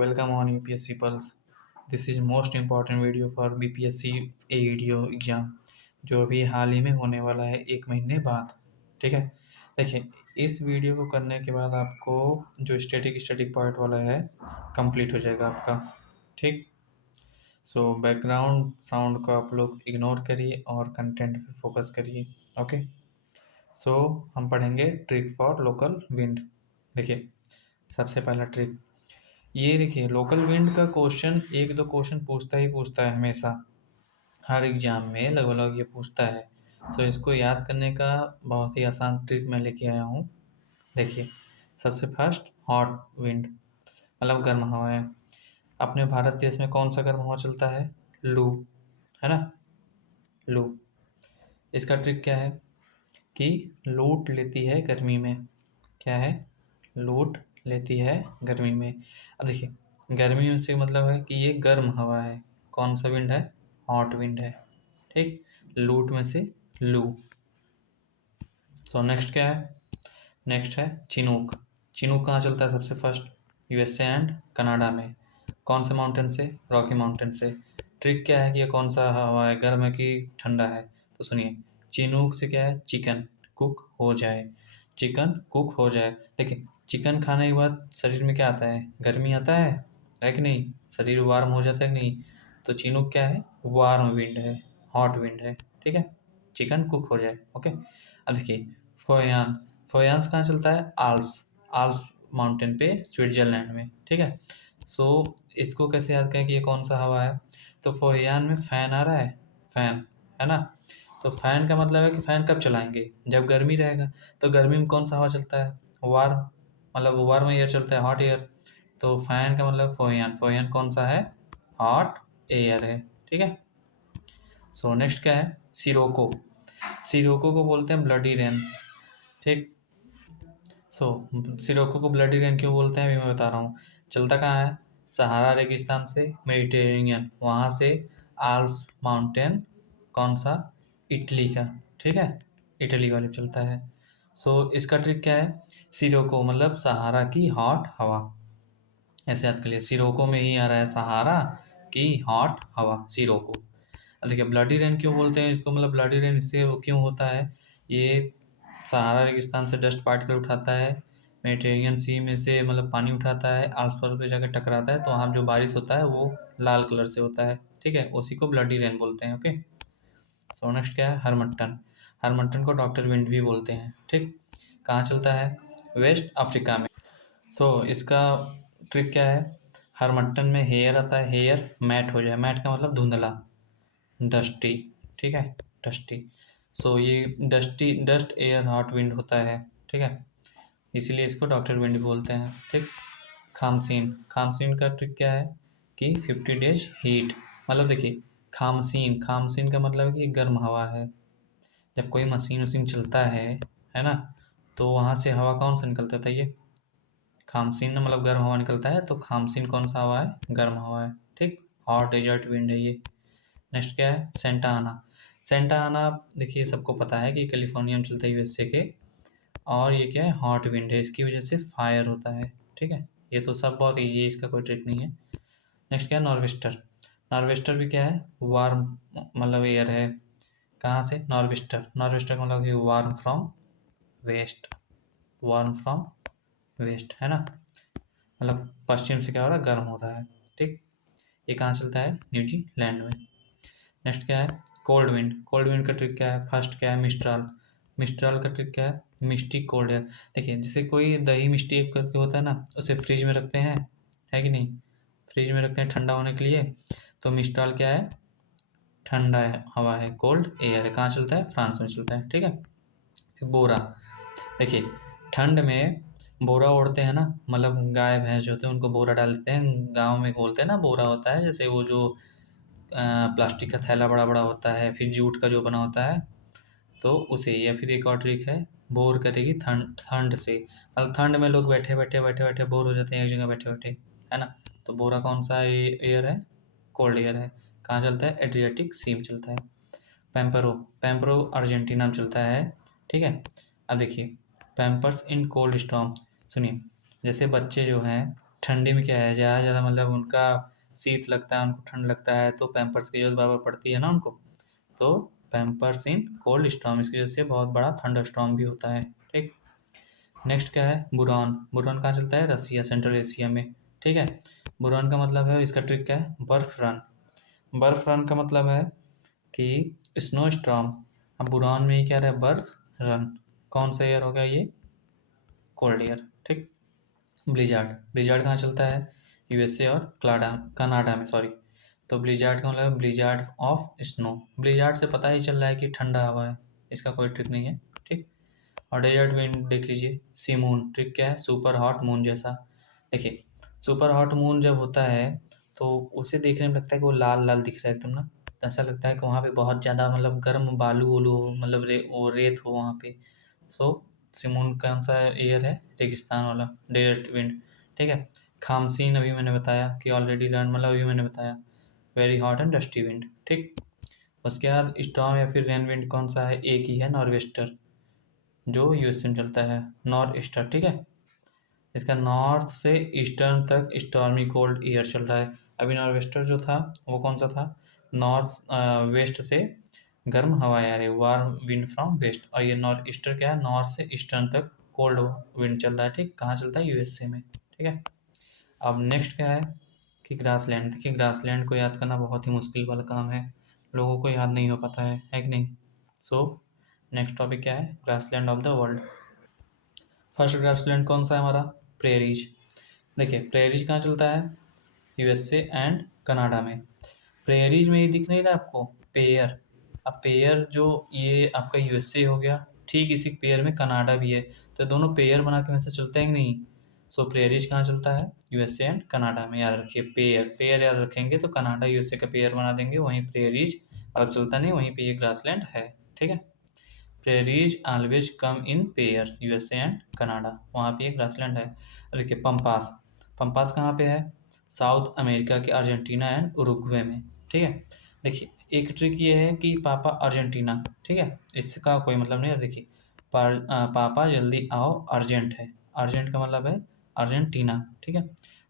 Welcome on UPSC Pulse. This is most important video for BPSC AEDO exam जो अभी हाल ही में होने वाला है 1 महीने बाद। ठीक है, देखिए इस वीडियो को करने के बाद आपको जो स्टैटिक पार्ट वाला है कंप्लीट हो जाएगा आपका। ठीक, सो बैकग्राउंड साउंड को आप लोग इग्नोर करिए और कंटेंट पे फोकस करिए। ओके, सो हम पढ़ेंगे ट्रिक फॉर लोकल विंड। देखिए सबसे पहला ट्रिक ये देखिए, लोकल विंड का क्वेश्चन 1-2 क्वेश्चन पूछता है हमेशा, हर एग्जाम में लगभग ये पूछता है। सो इसको याद करने का बहुत ही आसान ट्रिक मैं लेके आया हूँ। देखिए सबसे फर्स्ट हॉट विंड मतलब गर्म हवा है। अपने भारत देश में कौन सा गर्म हवा चलता है? लू, है ना, लू। इसका ट्रिक क्या है कि लूट लेती है गर्मी में। क्या है? लूट लेती है गर्मी में। अब देखिए गर्मी में से मतलब है कि ये गर्म हवा है। कौन सा विंड है? हॉट विंड है। ठीक, लूट में से लू। सो नेक्स्ट क्या है? नेक्स्ट है चिनूक। चिनूक कहाँ चलता है सबसे फर्स्ट? यूएसए एंड कनाडा में। कौन से माउंटेन से? रॉकी माउंटेन से। ट्रिक क्या है कि ये कौन सा हवा है, गर्म है कि ठंडा है? तो सुनिए, चिनूक से क्या है? चिकन कुक हो जाए, चिकन कुक हो जाए। देखिए चिकन खाने के बाद शरीर में क्या आता है? गर्मी आता है कि नहीं? शरीर वार्म हो जाता है कि नहीं? तो चिनूक क्या है? वार्म विंड है, हॉट विंड है। ठीक है, चिकन कुक हो जाए। ओके, अब देखिए फोयान। फोयांस कहाँ चलता है? आल्प्स, आल्प्स माउंटेन पे स्विट्जरलैंड में। ठीक है, सो इसको कैसे याद करें कि ये कौन सा हवा है? तो फोयान में फैन आ रहा है, फैन, है ना। तो फैन का मतलब है कि फैन कब चलाएंगे? जब गर्मी रहेगा। तो गर्मी में कौन सा हवा चलता है? वार्म, मतलब वार्म एयर चलता है, हॉट एयर। तो फैन का मतलब फोयान, फोयान कौन सा है? हॉट एयर है। ठीक है, सो नेक्स्ट क्या है? सिरोको। सिरोको को बोलते हैं ब्लडी रेन। ठीक, सो सिरोको को ब्लडी रेन क्यों बोलते हैं अभी मैं बता रहा हूँ। चलता कहाँ है? सहारा रेगिस्तान से मेडिटेरेनियन, वहाँ से आल्प्स माउंटेन, कौन सा? इटली का। ठीक है, इटली वाले चलता है। सो इसका ट्रिक क्या है? सिरोको मतलब सहारा की हॉट हवा। ऐसे याद कर लिया, सिरोको में ही आ रहा है सहारा की हॉट हवा, सिरोको। अब देखिए ब्लडी रेन क्यों बोलते हैं इसको, मतलब ब्लडी रेन इससे क्यों होता है? ये सहारा रेगिस्तान से डस्ट पार्टिकल उठाता है, मेडिटेरेनियन सी में से मतलब पानी उठाता है, आसपास पे जाकर टकराता है, तो वहाँ जो बारिश होता है वो लाल कलर से होता है। ठीक है, उसी को ब्लडी रेन बोलते हैं। ओके, सो नेक्स्ट क्या है? हरमट्टन। हरमट्टन को डॉक्टर विंड भी बोलते हैं। ठीक, कहाँ चलता है? वेस्ट अफ्रीका में। सो इसका ट्रिक क्या है? हरमट्टन में हेयर आता है, हेयर मैट हो जाए, मैट का मतलब धुंधला, डस्टी। ठीक है, डस्टी। सो ये dusty, dust air hot wind होता है। ठीक है, इसीलिए इसको डॉक्टर विंड बोलते हैं। ठीक, खामसीन। खामसीन का ट्रिक क्या है कि 50 डेज हीट, मतलब देखिए खामसीन, खामसीन का मतलब है कि गर्म हवा है। जब कोई मशीन वशीन चलता है ना, तो वहाँ से हवा कौन सा निकलता था? ये खामसीन मतलब गर्म हवा निकलता है। तो खामसीन कौन सा हवा है? गर्म हवा है। ठीक, हॉट डेजर्ट विंड है ये। नेक्स्ट क्या है? सेंटा आना। सेंटा आना देखिए सबको पता है कि कैलिफोर्निया में चलता है, यूएसए के। और ये क्या है? हॉट विंड है, इसकी वजह से फायर होता है। ठीक है, ये तो सब बहुत ईजी है, इसका कोई ट्रिक नहीं है। नेक्स्ट क्या है? नॉर्वेस्टर। नॉर्वेस्टर भी क्या है? वार्म मतलब एयर है। कहाँ से? नॉर्वेस्टर, नॉर्वेस्टर का मतलब warm from west, warm from west, है ना, मतलब पश्चिम से क्या हो रहा है? गर्म हो रहा है। ठीक, ये कहाँ चलता है? न्यूजीलैंड में। नेक्स्ट क्या है? Cold wind. कोल्ड विंड का ट्रिक क्या है? फर्स्ट क्या है? मिस्ट्राल। मिस्ट्राल का ट्रिक क्या है? मिस्टी कोल्ड एयर। देखिए जैसे कोई दही मिस्टी करके होता है ना, उसे फ्रिज में रखते हैं, है कि नहीं? फ्रिज में रखते हैं ठंडा होने के लिए। तो मिस्ट्राल क्या है? ठंडा हवा है, कोल्ड एयर है। कहाँ चलता है? फ्रांस में चलता है। ठीक है, फिर बोरा। देखिए ठंड में बोरा ओढ़ते हैं ना, मतलब गाय भैंस जो होते हैं उनको बोरा डाल देते हैं, गाँव में बोलते हैं ना बोरा होता है, जैसे वो जो प्लास्टिक का थैला बड़ा बड़ा होता है, फिर जूट का जो बना होता है, तो उसे। या फिर एक और ट्रिक है, बोर करेगी ठंड, ठंड से, मतलब ठंड में लोग बैठे बैठे बैठे बैठे बोर हो जाते हैं एक जगह बैठे बैठे, है ना। तो बोरा कौन सा एयर है? कोल्ड एयर है। कहाँ चलता है? एड्रियाटिक सी में चलता है। पैम्परो, पैम्परो अर्जेंटीना में चलता है। ठीक है, अब देखिए पैम्पर्स इन कोल्ड स्टॉर्म। सुनिए, जैसे बच्चे जो हैं ठंडी में क्या है, ज़्यादा मतलब उनका शीत लगता है, उनको ठंड लगता है, तो पैम्पर्स की ज़रूरत बार-बार पड़ती है ना उनको। तो पैम्पर्स इन कोल्ड स्टॉर्म, इसकी वजह से बहुत बड़ा थंडर स्टॉर्म भी होता है। ठीक। नेक्स्ट क्या है, बुरान। बुरान कहाँ चलता है, रसिया, सेंट्रल एशिया में। ठीक है। बुरान का मतलब है, इसका ट्रिक क्या है, बर्फ रन। बर्फ रन का मतलब है कि स्नो स्टॉर्म। अब बुरान में ही क्या रहा है, बर्फ रन। कौन सा ईयर होगा ये, कोल्ड ईयर। ठीक। ब्लिजार्ड। ब्लिजार्ड कहाँ चलता है, यूएसए और कनाडा में, सॉरी। तो ब्लिजार्ड का मतलब ब्लिजार्ड ऑफ स्नो। ब्लिजार्ड से पता ही चल रहा है कि ठंडा हवा है, इसका कोई ट्रिक नहीं है। ठीक। और डेजर्ट विंड देख लीजिए, सी मून। ट्रिक क्या है, सुपर हॉट मून जैसा। देखिए, सुपर हॉट मून जब होता है तो उसे देखने में लगता है कि वो लाल लाल दिख रहा है एकदम ना। तो ऐसा लगता है कि वहाँ पे बहुत ज़्यादा मतलब गर्म बालू वालू हो, मतलब वो रेत हो वहाँ पे। सो सिमून कौन सा एयर है, रेगिस्तान वाला, डेजर्ट विंड। ठीक है। खामसीन अभी मैंने बताया कि ऑलरेडी लर्न, मतलब अभी मैंने बताया, very hot and dusty wind. ठीक। उसके बाद स्टॉर्म या फिर रेन विंड कौन सा है, एक ही है, नॉर्वेस्टर, जो यूएस में चलता है, नॉर्थ ईस्टर। ठीक है। इसका नॉर्थ से ईस्टर्न तक स्टॉर्मी कोल्ड ईयर चल रहा है। अभी नॉर्वेस्टर जो था वो कौन सा था, नॉर्थ वेस्ट से गर्म हवाएं आ रही, वार्म विंड फ्रॉम वेस्ट। और ये नॉर्थ ईस्टर क्या है, नॉर्थ से ईस्टर्न तक कोल्ड विंड चल रहा है। ठीक। कहाँ चलता है, यूएसए में। ठीक है। अब नेक्स्ट क्या है कि ग्रासलैंड। देखिए, ग्रासलैंड को याद करना बहुत ही मुश्किल वाला काम है, लोगों को याद नहीं हो पाता है कि नहीं। सो नेक्स्ट टॉपिक क्या है, grassland of the world. First grassland कौन सा है हमारा, प्रेरीज। देखिए, प्रेरीज कहाँ चलता है, यूएसए एंड कनाडा में। प्रेरीज में ये दिख नहीं रहा आपको, पेयर। अब पेयर जो ये आपका यूएसए हो गया, ठीक इसी पेयर में कनाडा भी है, तो दोनों पेयर बना के वैसे चलते हैं कि नहीं। सो प्रेरीज कहाँ चलता है, यूएसए एंड कनाडा में। याद रखिए, पेयर पेयर याद रखेंगे तो कनाडा यूएसए का पेयर बना देंगे, वहीं प्रेरीज अलग चलता नहीं, वहीं पे ये ग्रासलैंड है। ठीक है। Prairies always come in pairs, USA and Canada, वहाँ पे एक ग्रासलैंड है। देखिए, पंपास। पंपास कहाँ पे है, साउथ अमेरिका के अर्जेंटीना एंड उरुग्वे में। ठीक है। देखिए, एक ट्रिक ये है कि पापा अर्जेंटीना, ठीक है, इसका कोई मतलब नहीं है। देखिए, पापा जल्दी आओ अर्जेंट है, अर्जेंट का मतलब है अर्जेंटीना। ठीक है।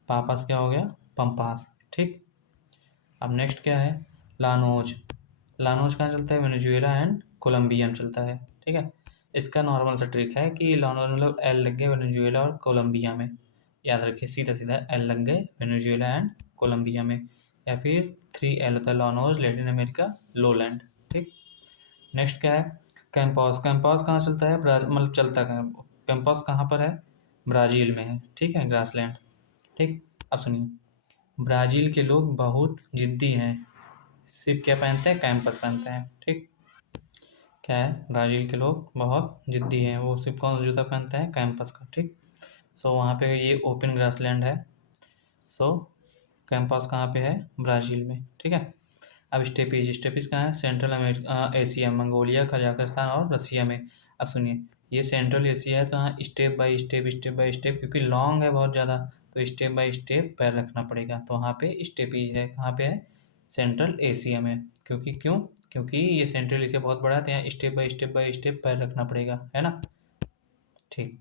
पापास क्या हो गया, पंपास। ठीक। अब नेक्स्ट क्या है, लानोज। लानोज कहाँ चलता है, वेनेजुएला एंड कोलंबिया में चलता है। ठीक है। इसका नॉर्मल सा ट्रिक है कि लानोज मतलब एल लग गए वेनेजुएला और कोलंबिया में। याद रखिए, सीधा सीधा एल लग गए वेनेजुएला एंड कोलंबिया में। या फिर 3 एल होता है, लानोज, लैटिन अमेरिका, लोलैंड। ठीक। नेक्स्ट क्या है, कैंपॉस। कैंपॉस कहाँ चलता है, मतलब चलता कहाँ, कैंपॉस कहाँ पर है, ब्राज़ील में है। ठीक है, ग्रासलैंड। ठीक। अब सुनिए, ब्राज़ील के लोग बहुत ज़िद्दी हैं, सिर्फ क्या पहनते हैं, कैंपस पहनते हैं। ठीक। क्या है, ब्राज़ील के लोग बहुत ज़िद्दी हैं, वो सिर्फ कौन सा जूता पहनते हैं, कैंपस का। ठीक। सो वहाँ पे ये ओपन ग्रासलैंड है। सो कैंपस कहाँ पे है, ब्राज़ील में। ठीक है। अब स्टेपीज। स्टेपीज कहाँ है, central America, Asia, Mongolia, Kazakhstan और रसिया में। अब सुनिए, ये सेंट्रल एशिया है तो यहाँ step by step, step by step, क्योंकि लॉन्ग है बहुत ज़्यादा, तो स्टेप बाय स्टेप पैर रखना पड़ेगा, तो वहाँ पे स्टेपीज है। कहाँ पे है, सेंट्रल एशिया में। क्योंकि ये सेंट्रल एशिया बहुत बड़ा है, तो यहाँ स्टेप बाय स्टेप पैर रखना पड़ेगा, है ना। ठीक।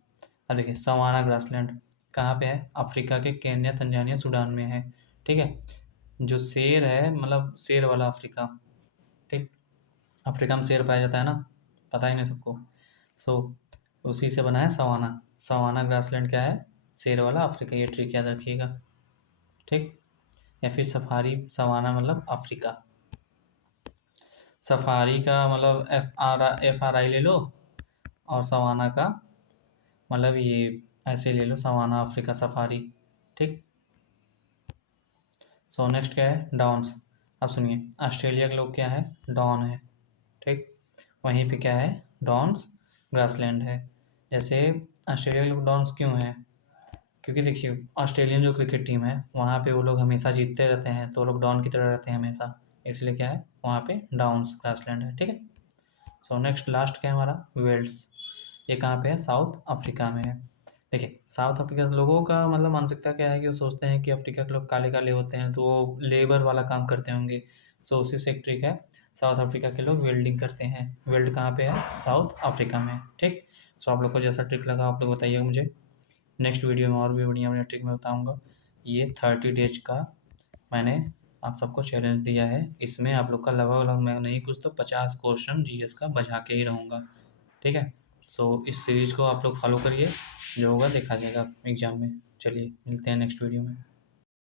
अब देखिए, सवाना ग्रासलैंड कहाँ पे है, अफ्रीका के केन्या, तंजानिया, सूडान में है। ठीक है। जो शेर है, मतलब शेर वाला अफ्रीका। ठीक। अफ्रीका में शेर पाया जाता है ना, पता ही नहीं सबको। सो उसी से बना है सवाना। सवाना ग्रासलैंड क्या है, शेर वाला अफ्रीका, ये ट्रिक याद रखिएगा। ठीक। या फिर सफारी, सवाना मतलब अफ्रीका। सफारी का मतलब एफ आर आई ले लो, और सवाना का मतलब ये ऐसे ले लो, सवाना अफ्रीका सफारी। ठीक। सो नेक्स्ट क्या है, डॉन्स। अब सुनिए, ऑस्ट्रेलिया के लोग क्या है, डॉन है। ठीक। वहीं पे क्या है, डॉन्स ग्रासलैंड है। जैसे ऑस्ट्रेलिया के लोग डॉन्स क्यों हैं, क्योंकि देखिए, ऑस्ट्रेलियन जो क्रिकेट टीम है वहाँ पे वो लोग हमेशा जीतते रहते हैं, तो वो लोग डॉन की तरह रहते हैं हमेशा, इसलिए क्या है, वहाँ पे डाउन्स ग्रासलैंड है। ठीक है। सो नेक्स्ट लास्ट क्या है हमारा, वेल्स। ये कहाँ पे है, साउथ अफ्रीका में है। देखिए, साउथ अफ्रीका के लोगों का मतलब मानसिकता क्या है कि वो सोचते हैं कि अफ्रीका के लोग काले काले होते हैं, तो वो लेबर वाला काम करते होंगे। सो उसी से एक ट्रिक है, साउथ अफ्रीका के लोग वेल्डिंग करते हैं। वेल्ड कहाँ पे है, साउथ अफ्रीका में। ठीक। सो आप लोग को जैसा ट्रिक लगा आप लोग बताइएगा मुझे, नेक्स्ट वीडियो में और भी बढ़िया बढ़िया ट्रिक मैं बताऊँगा। ये 30 डेज का मैंने आप सबको चैलेंज दिया है। इसमें आप लोग का लगभग मैं नहीं कुछ तो 50 क्वेश्चन जीएस का बचा के ही रहूँगा, ठीक है। सो इस सीरीज़ को आप लोग फॉलो करिए, जो होगा देखा जाएगा एग्ज़ाम में। चलिए मिलते हैं नेक्स्ट वीडियो में।